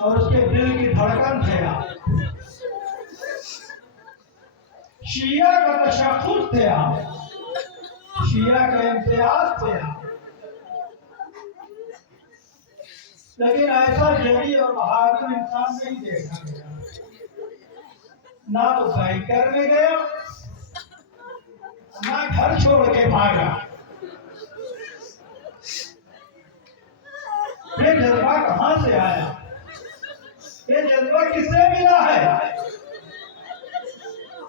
اور اس کے دل کی دھڑکن تھے آپ، شیعہ کا تشخص تھے آپ، شیعہ کا امتیاز تھے آپ، لیکن ایسا جری اور بہادر انسان نہیں دیکھا گیا، نہ تو بیعت کرنے گیا نہ گھر چھوڑ کے بھاگا۔ یہ جذبہ کہاں سے آیا؟ یہ جذبہ کس سے ملا ہے؟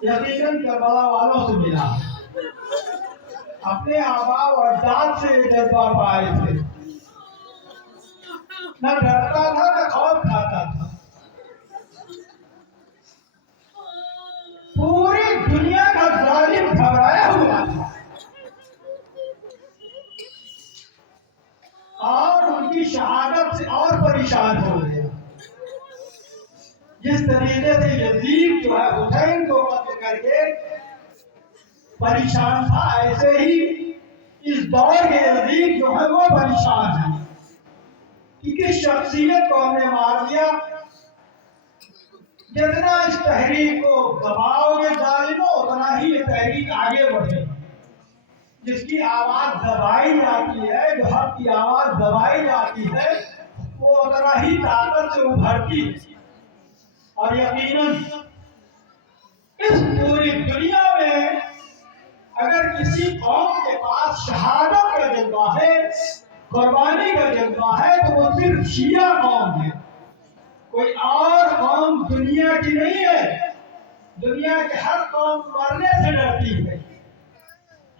یقیناً کربلا والوں سے ملا، اپنے آباء و اجداد سے یہ جذبہ پائے تھے، نہ ڈرتا تھا نہ خوف کھاتا تھا۔ پوری دنیا کا ظالم گھبرایا ہوا تھا اور ان کی شہادت سے اور پریشان ہو گیا۔ جس طریقے سے یزید جو ہے حسین کو قتل کر کے پریشان تھا، ایسے ہی اس دور کے یزید جو ہے وہ پریشان ہے کہ کس شخصیت کو ہم نے مار دیا۔ جتنا اس تحریک کو دباؤ گے ظالموں، اتنا ہی یہ تحریک آگے بڑھے۔ جس کی آواز دبائی جاتی ہے، جو حق کی آواز دبائی جاتی ہے، وہ اتنا ہی طاقت سے ابھرتی ہے۔ اور یقیناً اس پوری دنیا میں اگر کسی قوم کے پاس شہادت کا جذبہ ہے، قربانی کا جذبہ ہے، تو وہ صرف شیعہ قوم ہے، کوئی اور قوم دنیا کی نہیں ہے۔ دنیا کے ہر قوم مرنے سے ڈرتی ہے،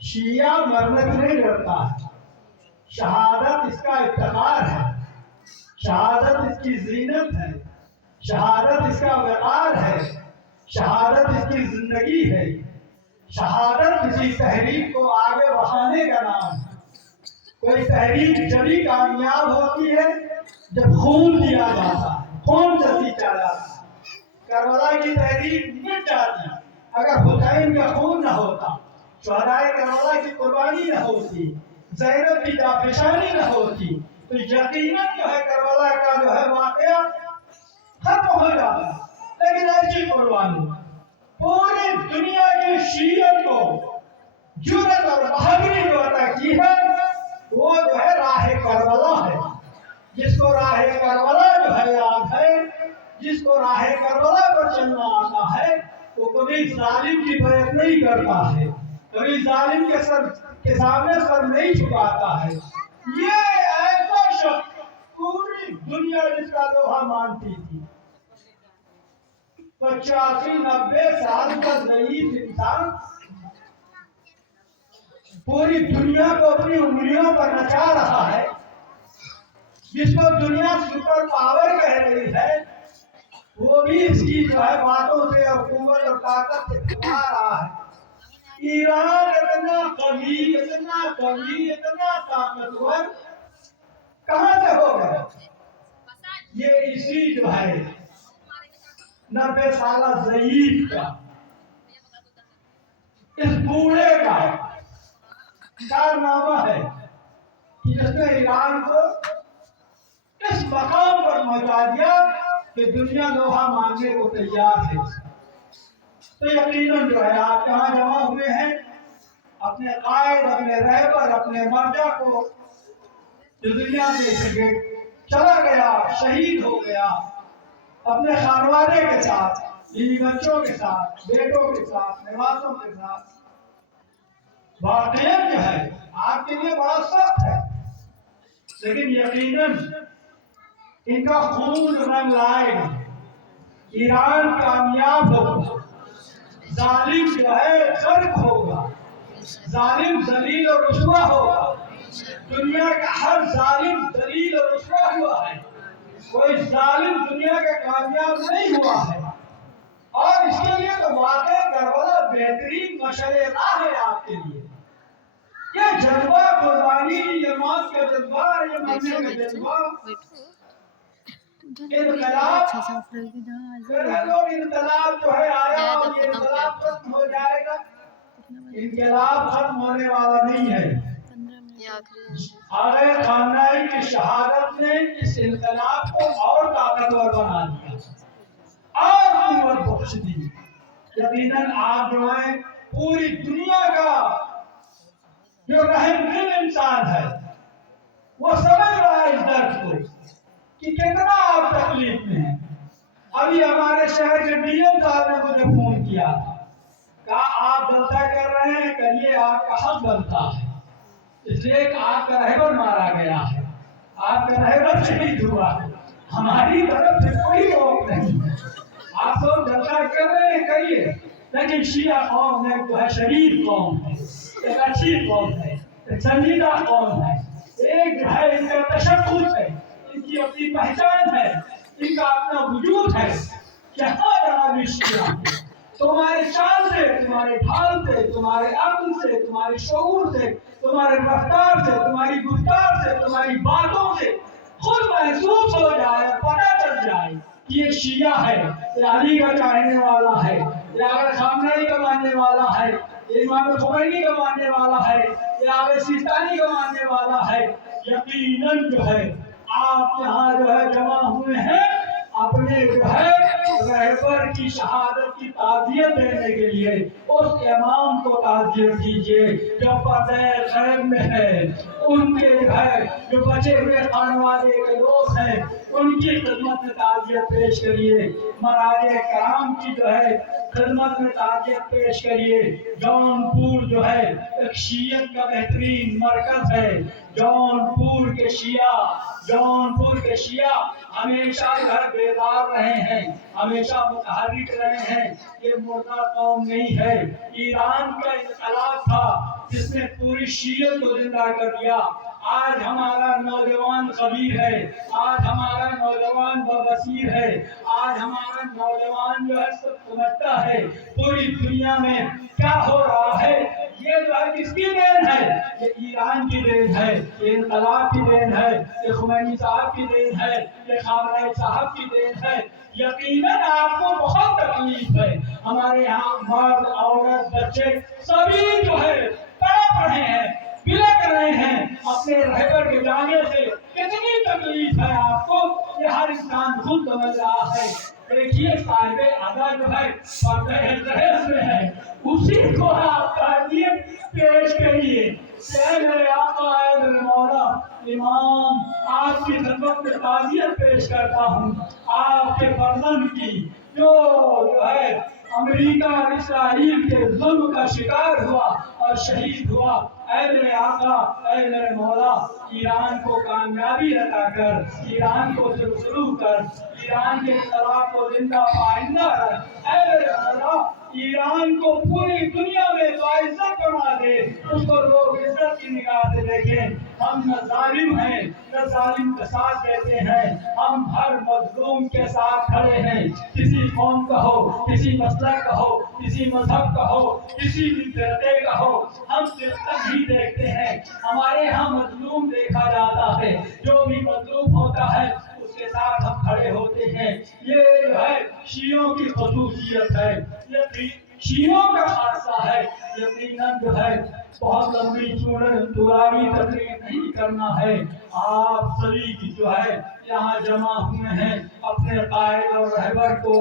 شیعہ مرنے سے نہیں ڈرتا ہے۔ شہادت اس کا افتخار ہے، شہادت اس کی زینت ہے، شہادت اس کا وقار ہے، شہادت اس کی زندگی ہے، شہادت کسی تحریک کو آگے بڑھانے کا نام ہے۔ کوئی تحریک جبھی کامیاب ہوتی ہے جب خون دیا جاتا ہے، خون سے سینچا جاتا ہے۔ کربلا کی تحریک مٹ جاتی اگر حسین کا خون نہ ہوتا، شہدائے کربلا کی قربانی نہ ہوتی، زینب کی جانفشانی نہ ہوتی، تو یقیناً جو ہے کربلا کا جو ہے واقعہ ختم ہو جاتا۔ لیکن ایسی قربانی پوری دنیا کی شیعت کو جرأت اور بہادری جو عطا کی ہے، وہ جو ہے راہ کربلا ہے۔ جس کو راہ کربلا جو ہے یاد ہے، جس کو راہ کربلا پر چلنا آتا ہے، وہ کبھی ظالم کی بیعت نہیں کرتا ہے، کبھی ظالم کے سامنے سر نہیں جھکاتا ہے۔ یہ ایسا شخص پوری دنیا جس کا لوہا مانتی تھی، 85-90 سال کا ضعیف انسان پوری دنیا کو اپنی انگلیوں پر نچا رہا ہے، جس کو دنیا سپر پاور کہہ رہی ہے، وہ بھی اس کی جو ہے باتوں سے اور قوت اور طاقت سے کھا رہا ہے۔ ایران اتنا قوی، اتنا قوی، اتنا طاقتور کہاں سے ہو گیا؟ یہ اسی جو ہے 90 سالہ ضعیف کا، اس بوڑھے کا کارنامہ ہے کہ جس نے ایران کو اس مقام پر پہنچا دیا کہ دنیا لوہا مانگنے کو تیار ہے۔ تو یقیناً جو ہے آپ یہاں جمع ہوئے ہیں، اپنے قائد، اپنے رہبر، اپنے مرجع کو جو دنیا میں سے چلا گیا، شہید ہو گیا، اپنے خانوادے کے ساتھ، بیوی بچوں کے ساتھ، بیٹوں کے ساتھ، نوازوں کے ساتھ، واقعیت جو ہے آپ کے لیے بڑا سخت ہے، لیکن یقیناً ان کا خون رنگ لائے گا۔ ایران کامیاب ہوگا، ظالم جو ہے غرق ہوگا، ظالم ذلیل اور رسوا ہوگا۔ دنیا کا ہر ظالم ذلیل اور رسوا ہوا ہے، کوئی ظالم دنیا کا کامیاب نہیں ہوا ہے۔ اور اس کے لیے تو واقع کربلا بہترین مشعل راہ ہے آپ کے لیے۔ یہ جذبہ قربانی، یہ موت کا جذبہ، یہ مرنے کا جذبہ، انقلاب جو ہے آیا اور یہ انقلاب ختم ہو جائے گا، انقلاب ختم ہونے والا نہیں ہے۔ آغا خامنہئی کی شہادت نے اس انقلاب کو اور طاقتور بنا دیا اور قوت بخش دی۔ یقیناً آپ جو ہیں پوری دنیا کا جو رحم دل انسان ہے وہ سمجھ رہا ہے اس درد کو کہ کتنا آپ تکلیف میں ہیں۔ ابھی ہمارے شہر کے ڈی ایم صاحب نے مجھے فون کیا، کہا آپ جلسہ کر رہے ہیں، کریے، آپ کا حق بنتا ہے، اس لیے کہ آپ کا رہبر مارا گیا ہے، آپ کا رہبر شہید ہوا ہے، ہماری طرف سے کوئی روک نہیں ہے، آپ لوگ جلسہ کر رہے ہیں کریے، لیکن شیعہ قوم ہے جو ہے شریف قوم ہے، ایک اچھی قوم ہے، ایک سنجیدہ قوم ہے، ایک جو ہے ان کا تشخص ہے، ان کی اپنی پہچان ہے، ان کا اپنا وجود ہے۔ جہاں جہاں بھی شیعہ تمہارے شان سے، تمہارے ڈھال سے، تمہارے عقل سے، تمہارے شعور سے، تمہارے رفتار سے، تمہاری گفتار سے، تمہاری باتوں سے خود محسوس ہو جائے، پتہ چل جائے کہ یہ شیعہ ہے، یہ علی کا چاہنے والا ہے، یہ آغا خامنہئی کا ماننے والا ہے، یہ امام خمینی کا ماننے والا ہے، یہ آغا سیستانی کا ماننے والا ہے۔ یقیناً جو ہے آپ یہاں جو ہے جمع ہوئے ہیں اپنے جو ہے رہبر کی شہادت کی تعزیت دینے کے لیے، اس امام کو تعزیت دیجیے جو پردہ غیب میں ہے، ان کے جو ہے جو بچے ہوئے خانوادے کے لوگ ہیں ان کی خدمت میں تعزیت پیش کریے، مراجع کرام کی جو ہے خدمت میں تعزیت پیش کریے۔ جونپور جو ہے ایک شیعت کا بہترین مرکز ہے، جونپور کے شیعہ ہمیشہ گھر بیدار رہے ہیں، ہمیشہ متحرک رہے ہیں، یہ مردہ قوم نہیں ہے۔ ایران کا انقلاب تھا جس نے پوری شیعت کو زندہ کر دیا۔ آج ہمارا نوجوان خبیر ہے، آج ہمارا نوجوان بصیر ہے، آج ہمارا نوجوان جو ہے سب سمجھتا ہے پوری دنیا میں کیا ہو رہا ہے۔ یہ جو ہے کس کی دین ہے؟ یہ ایران کی دین ہے، یہ انقلاب کی دین ہے، یہ خمینی صاحب کی دین ہے، یہ خامنہئی صاحب کی دین ہے۔ یقیناً آپ کو بہت تکلیف ہے، ہمارے یہاں مرد عورت بچے سبھی جو ہے تڑپ رہے ہیں، بلک رہے ہیں اپنے رہبر کے جانے سے۔ کتنی تکلیف ہے آپ کو یہ ہر انسان خود سمجھ رہا ہے۔ دیکھیے صاحب ادا جو ہے پردہ غیب میں ہے، اسی کو آپ تعزیت پیش کریے۔ اے میرے آقا، اے میرے مولا امام، آپ کی خدمت میں تعزیت پیش کرتا ہوں آپ کے فرزند کی جو ہے امریکہ اور اسرائیل کے ظلم کا شکار ہوا اور شہید ہوا۔ اے میرے آقا، اے میرے مولا، ایران کو کامیابی عطا کر، ایران کو سرسرو کر، ایران کے انقلاب کو زندہ پائندہ رکھ۔ اے میرے مولا، ایران کو پوری دنیا میں باعزت بنا دے، اس کو لوگ عزت کی نگاہ سے دیکھیں۔ ہم نہ ظالم ہیں نہ ظالم کا ساتھ دیتے ہیں، ہم ہر مظلوم کے ساتھ کھڑے ہیں، کسی قوم کا ہو، کسی مسلک کا ہو، کسی مذہب کا ہو، کسی بھی فرقے کا ہو، ہم صرف ہی دیکھتے ہیں۔ ہمارے یہاں مظلوم دیکھا جاتا ہے، جو بھی مظلوم ہوتا ہے اس کے ساتھ ہم کھڑے ہوتے ہیں۔ یہ جو ہے شیعوں کی خصوصیت ہے، یہ شیعوں کا خاصہ ہے۔ یقیناً جو ہے بہت لمبی طولانی تقریر نہیں کرنا ہے، آپ سبھی جو ہے یہاں جمع ہوئے ہیں اپنے قائد اور رہبر کو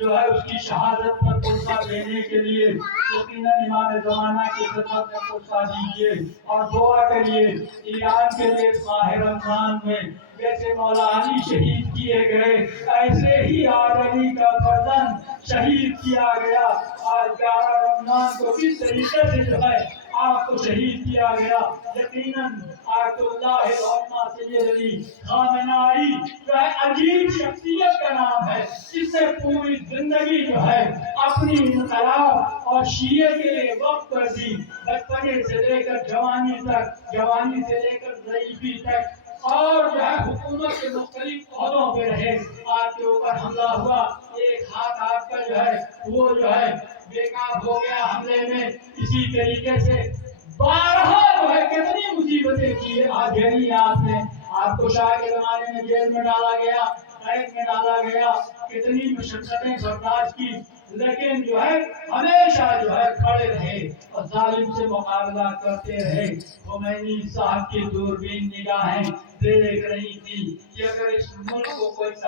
جو ہے اس کی شہادت پر پرسہ دینے کے لیے۔ یقیناً امام زمانہ کی خدمت میں پرسہ دیجیے اور دعا کریے ایران کے لیے۔ ماہ رمضان میں جیسے مولا علی شہید کیے گئے، ایسے ہی آج علی کا فرزند شہید کیا گیا۔ آج 11 رمضان کو کس طریقے سے جو ہے آپ کو شہید کیا گیا۔ یقیناً آیت اللہ العظمہ سید علی خامنہئی جو ہے عجیب شخصیت کا نام ہے، جس نے پوری زندگی جو ہے اپنی انقلاب اور شیعہ کے لیے وقت کر دی، بچپنے سے لے کر جوانی تک، جوانی سے لے کر ضعیفی تک، اور جو ہے حکومت کے مختلف عہدوں پہ رہے۔ آپ کے اوپر حملہ ہوا، ایک ہاتھ آپ کا جو ہے وہ جو ہے بیکار ہو گیا حملے میں، اسی طریقے سے 12 جو ہے کتنی مصیبتیں کی آج جھیلی آپ نے۔ آپ کو شاہ کے زمانے میں جیل میں ڈالا گیا، قید میں ڈالا گیا، کتنی مشقتیں برداشت کی، لیکن جو ہے ہمیشہ جو ہے کھڑے رہے اور ظالم سے مقابلہ کرتے رہے۔ خمینی صاحب کی دوربین نگاہیں دیکھ رہی تھی کہ اگر